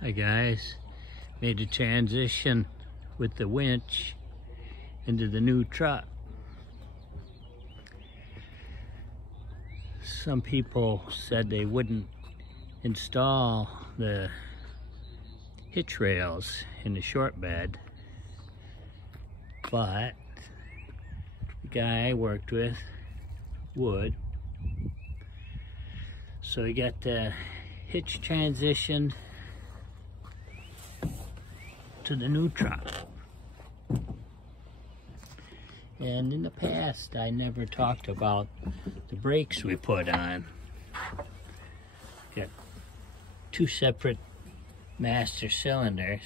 Hi guys, made a transition with the winch into the new truck. Some people said they wouldn't install the hitch rails in the short bed, but the guy I worked with would. So we got the hitch transitioned to the new truck. And in the past, I never talked about the brakes we put on. Got two separate master cylinders.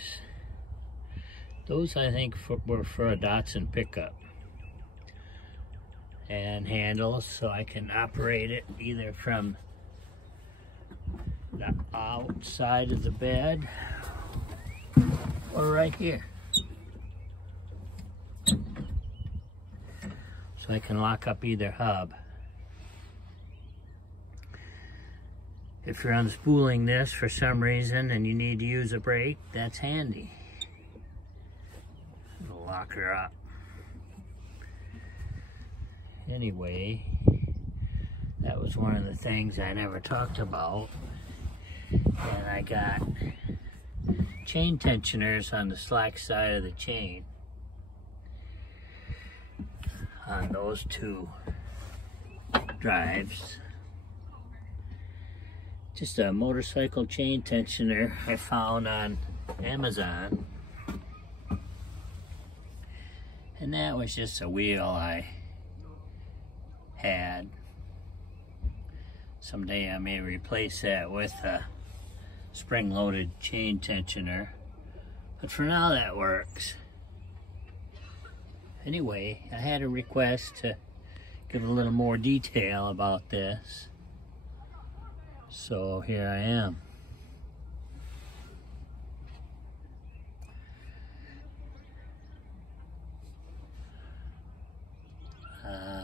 Those I think were for a Datsun pickup. And handles so I can operate it either from the outside of the bed or right here. So I can lock up either hub. If you're unspooling this for some reason and you need to use a brake, that's handy. It'll lock her up. Anyway, that was one of the things I never talked about. And I got chain tensioners on the slack side of the chain on those two drives. Just a motorcycle chain tensioner I found on Amazon, and that was just a wheel I had. Someday I may replace that with a spring-loaded chain tensioner, but for now that works. Anyway, I had a request to give a little more detail about this, so here I am.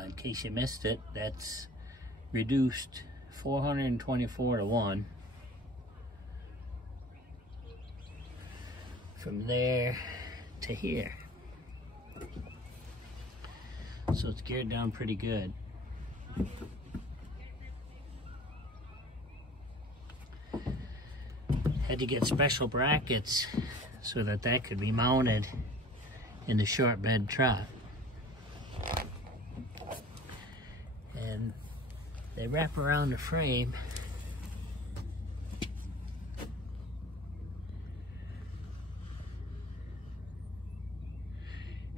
In case you missed it, that's reduced 424 to 1. From there to here. So it's geared down pretty good. Had to get special brackets so that could be mounted in the short bed truck. And they wrap around the frame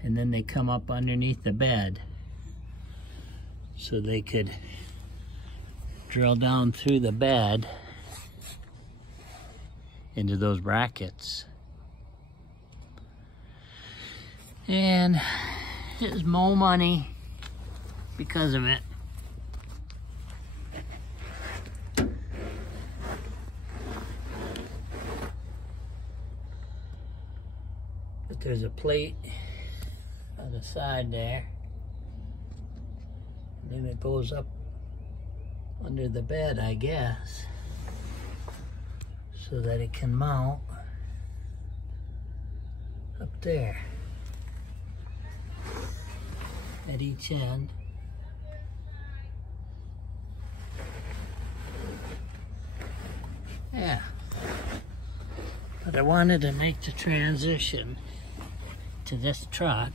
and then they come up underneath the bed so they could drill down through the bed into those brackets. And it was more money because of it. But there's a plate on the side there, and then it goes up under the bed, I guess, so that it can mount up there at each end. Yeah, but I wanted to make the transition to this truck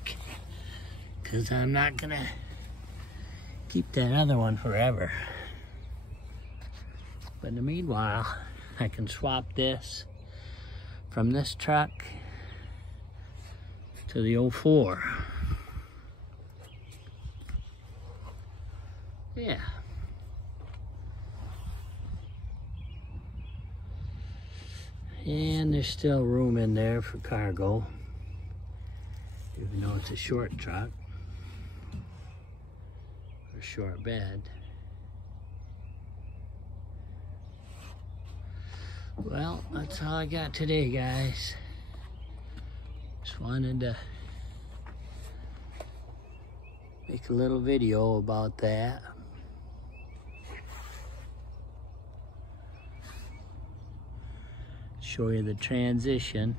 because I'm not gonna keep that other one forever. But in the meanwhile, I can swap this from this truck to the 04. Yeah. And there's still room in there for cargo, even though it's a short truck or short bed. Well, that's all I got today, guys. Just wanted to make a little video about that. show you the transition.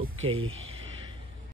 Okay.